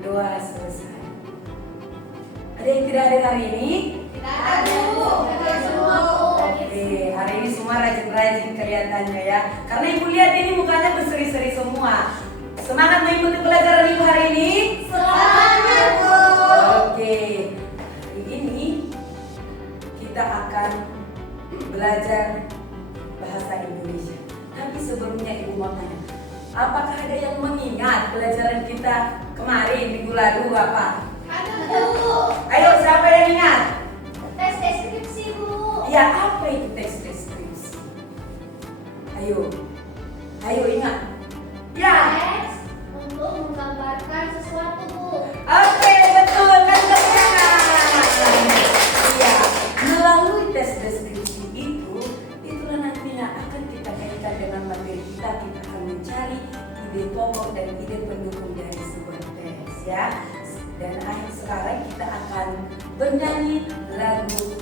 doa selesai. Ada yang tidak ada hari ini? Tidak ada, Bu. Tidak semua, Bu. Oke, hari ini semua rajin-rajin kelihatannya ya. Karena Ibu lihat ini mukanya berseri-seri semua. Semangat mengikuti pelajaran Ibu hari ini? Semangat, Bu. Oke, hari ini kita akan belajar bahasa Indonesia. Tapi sebelumnya Ibu mau tanya, apakah ada yang mengingat pelajaran kita kemarin minggu lalu apa? Ada, Bu. Ayo, siapa yang ingat? Tes deskripsi, Bu. Ya, apa itu tes deskripsi? Ayo ingat. Ya. Tes untuk menggambarkan sesuatu, Bu. Oke, betul kan teman-teman. Iya, melalui tes deskripsi itulah nantinya akan kita kaitkan dengan materi kita. Kita akan mencari ide pokok dan ide pendukung dari sebuah tes ya. Dan sekarang kita akan bernyanyi lagu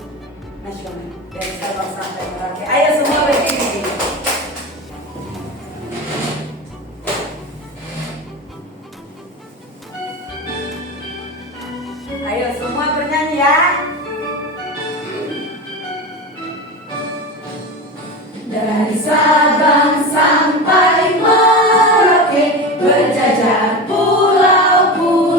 nasional dari Sabang sampai Merauke. Ayo semua berdiri. Ayo semua bernyanyi ya. Dari Sabang sampai Merauke berjajar pulau-pulau,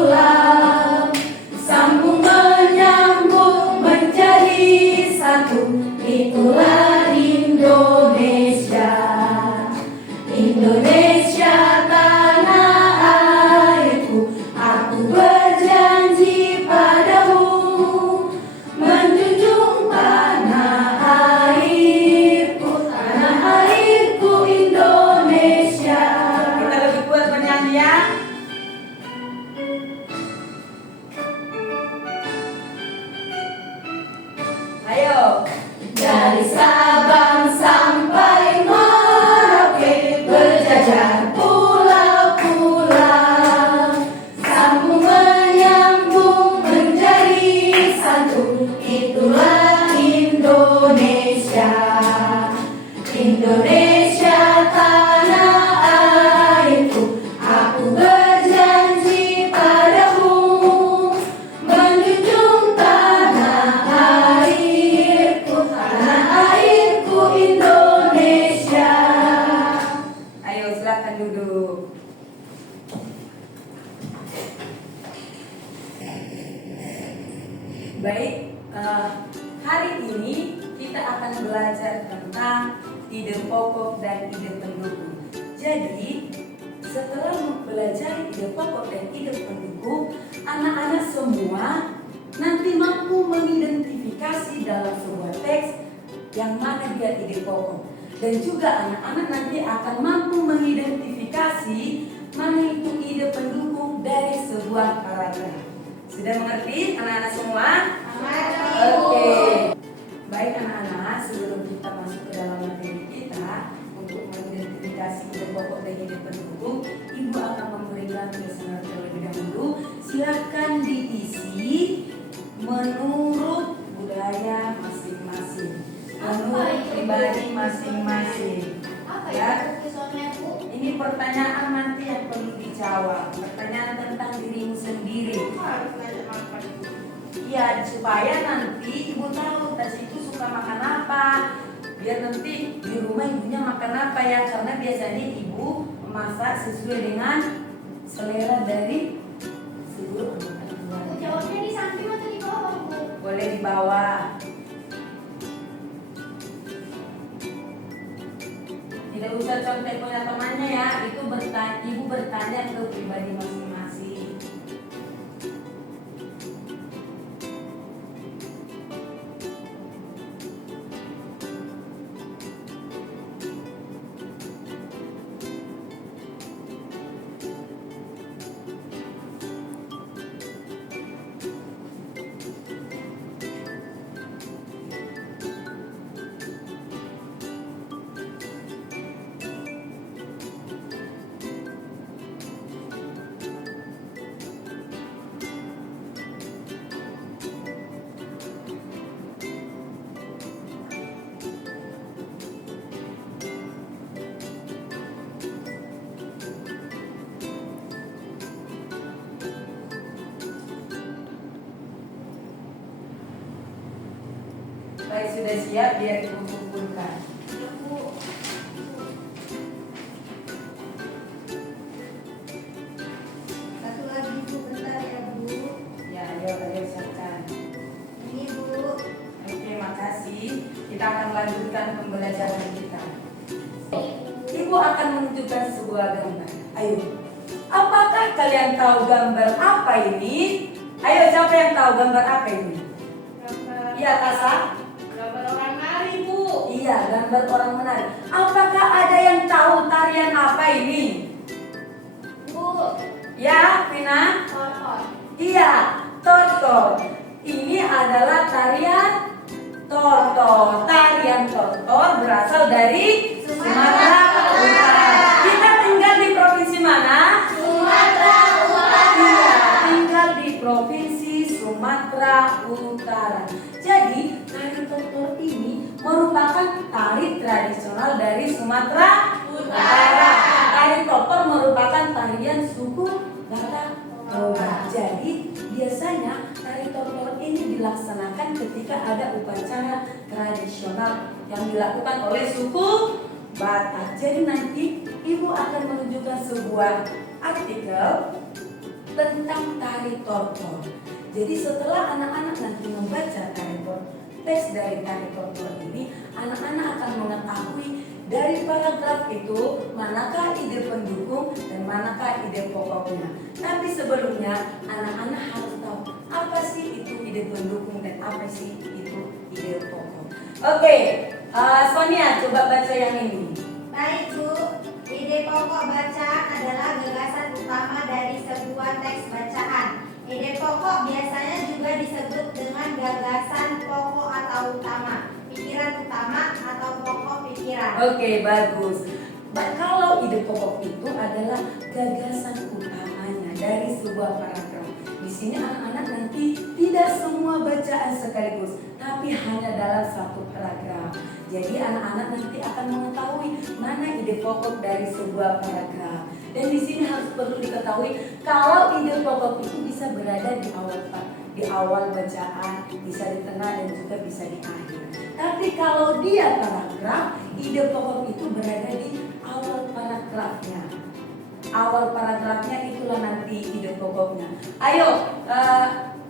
sambung menyambung menjadi satu, itulah Indonesia. Indonesia tanah airku, aku berjanji padamu menjunjung tanah airku Indonesia. Kita lebih kuat bernyanyi ya. Ayo. Dari Sabang sampai Merauke berjajar pulau-pulau, sambung menyambung menjadi satu, itulah Indonesia. Indonesia tanah airku, aku berjanji padamu menjunjung tanah airku Indonesia. Ayo silakan duduk. Baik, hari ini kita akan belajar tentang ide pokok dan ide pendukung. Jadi, setelah mempelajari ide pokok dan ide pendukung, anak-anak semua nanti mampu mengidentifikasi dalam sebuah teks yang mana dia ide pokok. Dan juga anak-anak nanti akan mampu mengidentifikasi mana itu ide pendukung dari sebuah paragraf. Sudah mengerti anak-anak semua? Oke. Baik anak-anak, sebelum kita masuk ke dalam materi kita untuk mengidentifikasi ide pokok dan ide pendukung, Ibu akan memberikan kuesioner terlebih dahulu. Silakan diisi menurut budaya masing-masing, menurut pribadi masing-masing. Apa Ya. itu kuesioner, Bu? Ini pertanyaan nanti yang perlu dijawab. Pertanyaan tentang dirimu sendiri. Iya, supaya nanti ibu tahu tas itu suka makan apa. Biar nanti di rumah ibunya makan apa ya. Karena biasanya ibu memasak sesuai dengan selera dari seluruh anggota Bu, keluarga. jawabnya di samping atau di bawah, Bu? Boleh di bawah. Tidak usah contek punya temannya ya. Itu ibu bertanya ke pribadi masing-masing. Sampai sudah siap biar ibu kumpulkan. Satu lagi Bu, bentar ya Bu. Ya, ayo siapkan. Ini Bu. Oke, makasih. Kita akan lanjutkan pembelajaran kita. Ibu akan menunjukkan sebuah gambar. Ayo. Apakah kalian tahu gambar apa ini? Ayo, siapa yang tahu gambar apa ini? Iya, Kasa? Gambar orang nari, Bu. Iya, gambar orang menari. Apakah ada yang tahu tarian apa ini? Bu, Ya, Vina? tortor. Iya, tortor. Ini adalah tarian tortor. Tarian tortor berasal dari Sumatera Utara. Kita tinggal di provinsi mana? Sumatera Utara. Iya, tinggal di provinsi Sumatera Utara. Jadi, tari tortor ini merupakan tari tradisional dari Sumatera Utara. Tari tortor merupakan tarian suku Batak Toba. Jadi, biasanya tari tortor ini dilaksanakan ketika ada upacara tradisional yang dilakukan oleh suku Batak. Jadi nanti ibu akan menunjukkan sebuah artikel tentang tari tortor. Jadi setelah anak-anak nanti membaca teks dari tari tortor ini, anak-anak akan mengetahui dari paragraf itu manakah ide pendukung dan manakah ide pokoknya. Tapi sebelumnya anak-anak harus tahu apa sih itu ide pendukung dan apa sih itu ide pokok. Oke, Sonia coba baca yang ini. Baik Bu, ide pokok bacaan adalah gagasan utama dari sebuah teks bacaan. Ide pokok biasanya juga disebut dengan gagasan pokok atau utama, pikiran utama atau pokok pikiran. Oke, bagus. Kalau ide pokok itu adalah gagasan utamanya dari sebuah paragraf. Di sini anak-anak nanti tidak semua bacaan sekaligus, tapi hanya dalam satu paragraf. Jadi anak-anak nanti akan mengetahui mana ide pokok dari sebuah paragraf. Dan di sini harus perlu diketahui kalau ide pokok itu bisa berada di awal bacaan, bisa di tengah dan juga bisa di akhir. Tapi kalau dia paragraf, ide pokok itu berada di awal paragrafnya. Awal paragrafnya itulah nanti ide pokoknya. Ayo,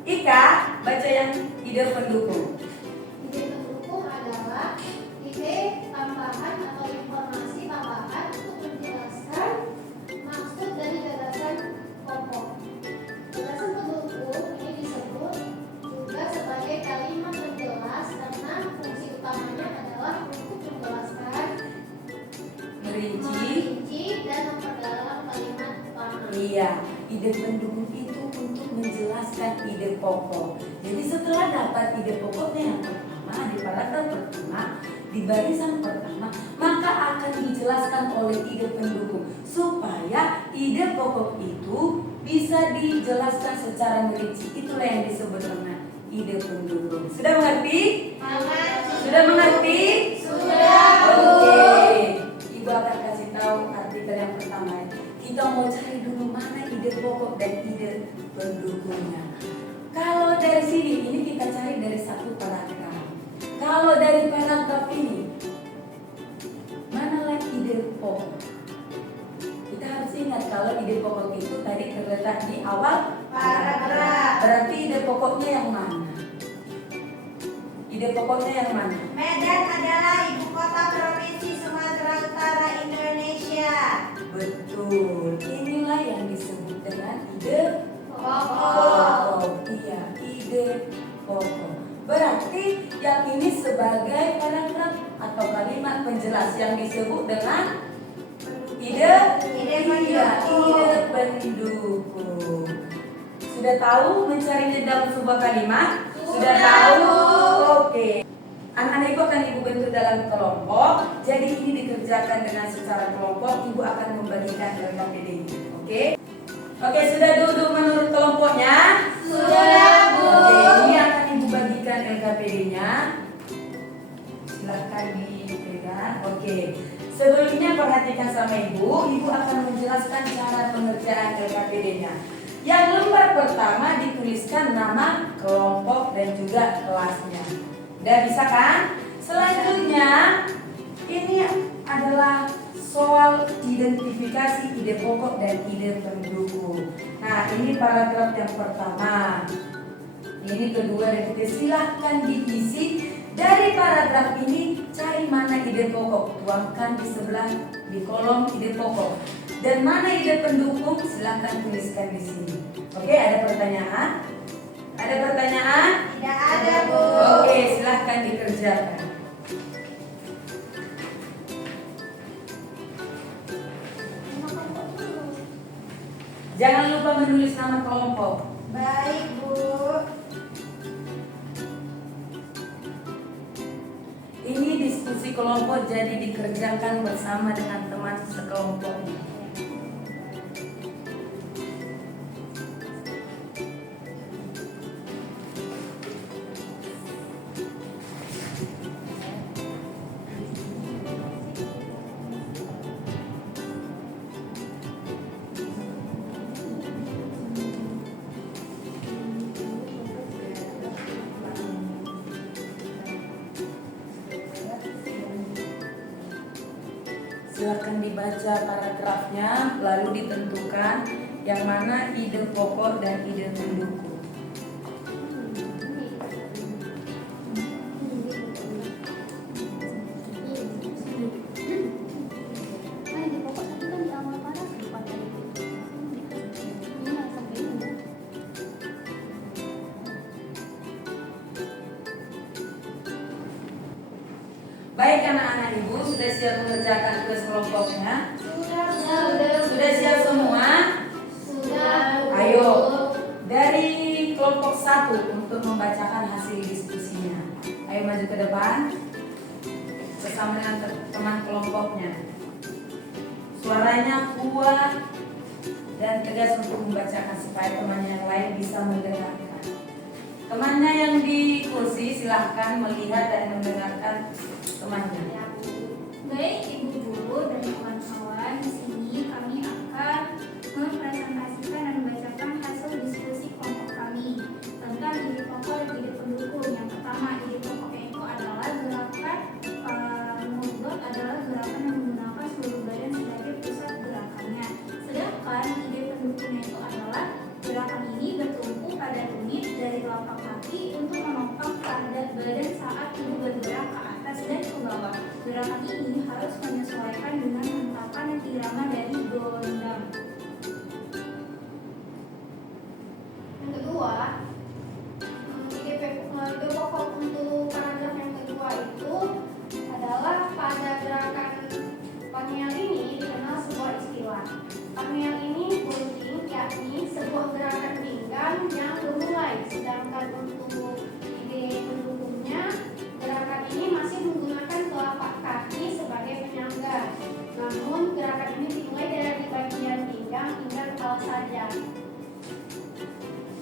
Ika, baca yang ide pendukung. Ide pendukung adalah ide tambahan atau informasi tambahan untuk menjelaskan maksud dari gagasan pokok. Gagasan pendukung ini disebut juga sebagai kalimat penjelas karena fungsi utamanya adalah untuk menjelaskan, merinci dan memperdalam kalimat utama. Iya, ide pendukung itu untuk menjelaskan ide pokok. Jadi setelah dapat ide pokoknya yang pertama di paragraf pertama, di barisan pertama, maka akan dijelaskan oleh ide pendukung supaya ide pokok itu bisa dijelaskan secara merinci. Itulah yang disebut dengan ide pendukung. Sudah mengerti? Sudah mengerti? Sudah, Bu. Oke. Ibu akan kasih tahu artikel yang pertama. Kita mau cari dulu mana ide pokok dan ide pendukungnya. Kalau dari sini, ini kita cari dari satu paragraf. Kalau dari paragraf ini, manalah ide pokok? Kita harus ingat kalau ide pokok itu tadi terletak di awal Paragraf. Berarti ide pokoknya yang mana? Ide pokoknya yang mana? Medan adalah ibu kota provinsi Sumatera Utara, Indonesia. Betul. Inilah yang disebut dengan ide Pokok. Iya, ide pokok. Berarti yang ini sebagai paragraf atau kalimat penjelas yang disebut dengan ide pendukung. Iya, ide pendukung. Sudah tahu mencarinya dalam sebuah kalimat? Sudah tahu? Oke. Anak-anak ibu akan ibu bentuk dalam kelompok. Jadi ini dikerjakan dengan secara kelompok. Ibu akan membagikan LKPD-nya. Oke? Oke, sudah duduk menurut kelompoknya? Sudah, Bu. Oke, ini akan ibu bagikan LKPD-nya. Silahkan dipegang. Oke. Sebelumnya perhatikan sama ibu. Ibu akan menjelaskan cara pengerjaan LKPD-nya. Yang lembar pertama dituliskan nama kelompok dan juga kelasnya. Udah bisa kan? Selanjutnya ini adalah soal identifikasi ide pokok dan ide pendukung. Nah, ini paragraf yang pertama. Ini kedua dan ketiga, silahkan diisi. Dari paragraf ini cari mana ide pokok, tuangkan di sebelah di kolom ide pokok. Dan mana ide pendukung, silahkan tuliskan di sini. Oke, ada pertanyaan? Ada pertanyaan? Tidak ada, Bu. Oke, silahkan dikerjakan. Jangan lupa menulis nama kelompok. Baik, Bu. Ini diskusi kelompok, jadi dikerjakan bersama dengan teman sekelompoknya. Silakan dibaca paragrafnya, lalu ditentukan yang mana ide pokok dan ide pendukung. Baik anak-anak ibu, sudah siap mengerjakan tugas kelompoknya? Sudah siap semua? Sudah. Ayo, dari kelompok 1 untuk membacakan hasil diskusinya. Ayo maju ke depan bersama dengan teman kelompoknya. Suaranya kuat dan tegas untuk membacakan supaya temannya yang lain bisa mendengarkan. Temannya yang di kursi silahkan melihat dan mendengarkan temannya. Baik Ibu Guru dan kawan-kawan, di sini kami akan mempresentasikan dan membacakan hasil diskusi kelompok kami tentang ide pokok dan ide pendukung. Yang pertama, ide pokoknya itu adalah gerakan membuat adalah gerakan yang menggunakan seluruh badan sebagai pusat gerakannya. Sedangkan ide pendukungnya itu adalah gerakan ini bertumpu pada tumit dari telapak kaki untuk menopang badan saat tubuh bergerak ke atas dan ke bawah. Gerakan ini harus menyesuaikan dengan hentakan dan irama dari gondang. Yang kedua, ide pokok untuk paragraf yang kedua itu adalah pada gerakan pangmial ini dikenal sebuah istilah. Pangmial ini gunting, yakni sebuah gerakan pinggang yang bermulai. Sedangkan untuk ide pendukungnya, gerakan ini masih menggunakan telapak kaki sebagai penyangga. Namun gerakan ini dimulai dari bagian pinggang hingga kepala saja.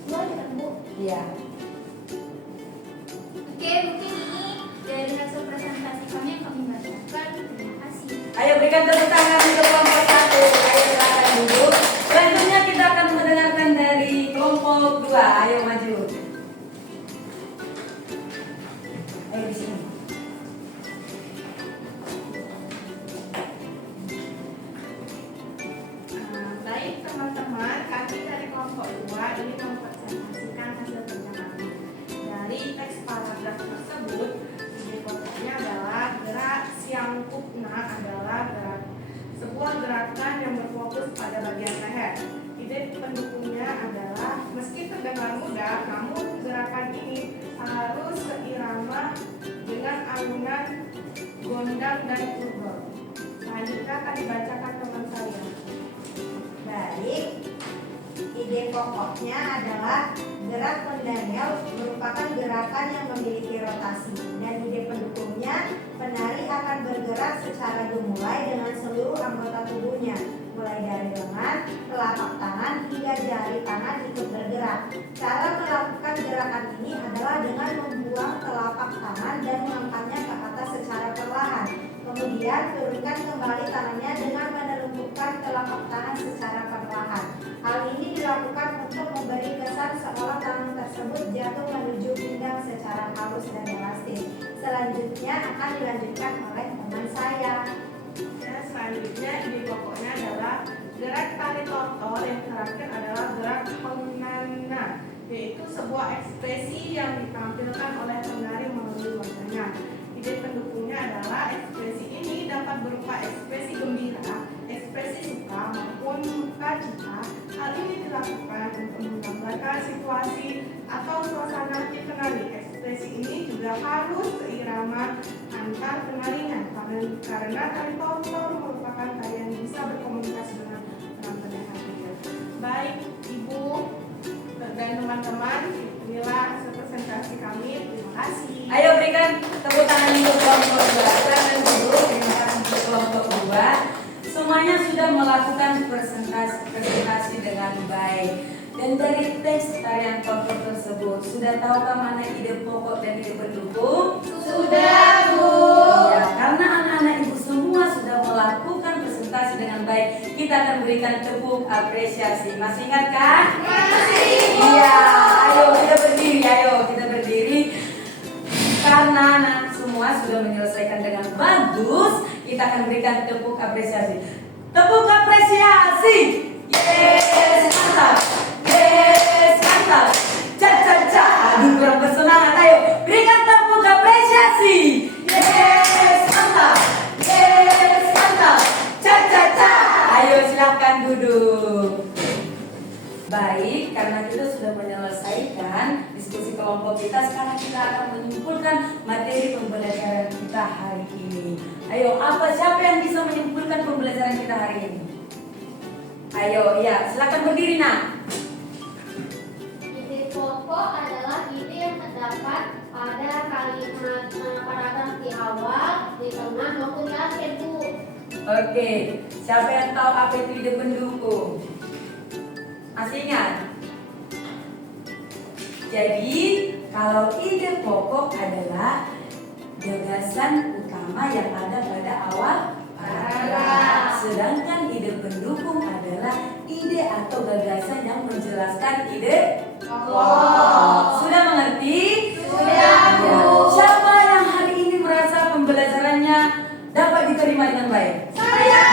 Dua aja kan, Bu? Iya. Oke, mungkin ini dari hasil presentasi kami yang kami bacakan. Terima kasih. Ayo berikan tepuk tangan untuk kelompok 1. Ayo silakan duduk. Selanjutnya kita akan mendengarkan dari kelompok 2. Ayo maju. Ayo di sini. Baik teman-teman, kami dari kelompok 2 ini mempresentasikan hasil kerja kami. Dari teks paragraf tersebut, ide pokoknya adalah gerak siangkupna adalah sebuah gerakan yang berfokus pada bagian leher. Ide pendukungnya adalah meski terdengar mudah, namun gerakan ini harus seirama dengan alunan gondang dan kurbel. Selanjutnya akan dibacakan teman saya. Baik, ide pokoknya adalah gerak mendaniel merupakan gerakan yang memiliki rotasi, dan ide pendukungnya penari akan bergerak secara gemulai dengan seluruh anggota tubuhnya, mulai dari lengan, telapak tangan hingga jari tangan ikut bergerak. Cara melakukan gerakan ini adalah dengan membuang telapak tangan dan mengangkatnya ke atas secara perlahan. Kemudian turunkan kembali tangannya dengan menelungkupkan telapak tangan secara perlahan. Hal ini dilakukan untuk memberi kesan seolah tangan tersebut jatuh menuju pinggang secara halus dan elastis. akan dilanjutkan oleh teman saya. Ya, selanjutnya ide pokoknya adalah gerak tari tortor, yang terakhir adalah gerak pengguna, yaitu sebuah ekspresi yang ditampilkan oleh penari melalui wajahnya. Ide pendukungnya adalah ekspresi ini dapat berupa ekspresi gembira, ekspresi suka maupun duka cita. Hal ini dilakukan untuk menggambarkan situasi atau suasana si penari. Ekspresi ini juga harus seirama antar penarinya, karena tari tortor merupakan tari yang bisa berkomunikasi dengan penonton yang hadir. Baik, Ibu dan teman-teman, inilah hasil presentasi kami. Terima kasih. Ayo berikan tepuk tangan untuk kelompok 2. Silakan duduk, terima kasih untuk kelompok 2. Semuanya sudah melakukan presentasi dengan baik. Dan dari teks tarian tortor tersebut, sudah tahukah mana ide pokok dan ide pendukung? Sudah, Bu. Ya, karena anak-anak ibu semua sudah melakukan presentasi dengan baik, kita akan berikan tepuk apresiasi. Masih ingat kan? Masih. Iya, ayo kita berdiri. Karena anak semua sudah menyelesaikan dengan bagus, kita akan berikan tepuk apresiasi. Tepuk apresiasi. Yes, mantap. Yes, mantap. Ca. Aduh, kurang bersemangat. Ayo, berikan tepuk apresiasi. Yes, mantap. Yes, mantap. Ca. Ayo, silakan duduk. Baik, karena kita sudah menyelesaikan diskusi kelompok kita, sekarang kita akan menyimpulkan materi pembelajaran kita hari ini. Ayo, siapa yang bisa menyimpulkan pembelajaran kita hari ini? Ayo, ya, silakan berdiri, nak. Ide pokok adalah ide yang terdapat pada kalimat paragraf di awal, di tengah maupun di akhir, Bu. Oke, siapa yang tahu apa itu ide pendukung? Masih ingat? Jadi, kalau ide pokok adalah gagasan utama yang ada pada awal paragraf. Sedangkan ide pendukung adalah ide atau gagasan yang menjelaskan ide pokok. Sudah mengerti? Sudah, Bu. Ya. Siapa yang hari ini merasa pembelajarannya dapat diterima dengan baik? Saya.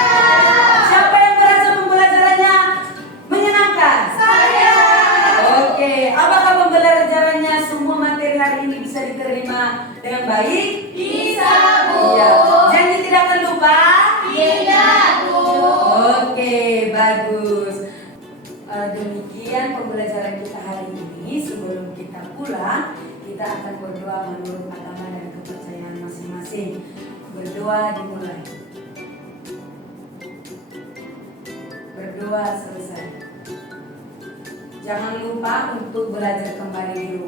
Siapa yang merasa pembelajarannya menyenangkan? Saya. Oke, apakah pembelajarannya semua materi hari ini bisa diterima dengan baik? Bisa, Bu. Iya. Janji tidak terlupa? Tidak, Bu. Oke, bagus. Demikian pembelajaran kita hari ini. Sebelum kita pulang, kita akan berdoa menurut agama dan kepercayaan masing-masing. Berdoa dimulai. Berdoa selesai. Jangan lupa untuk belajar kembali di rumah.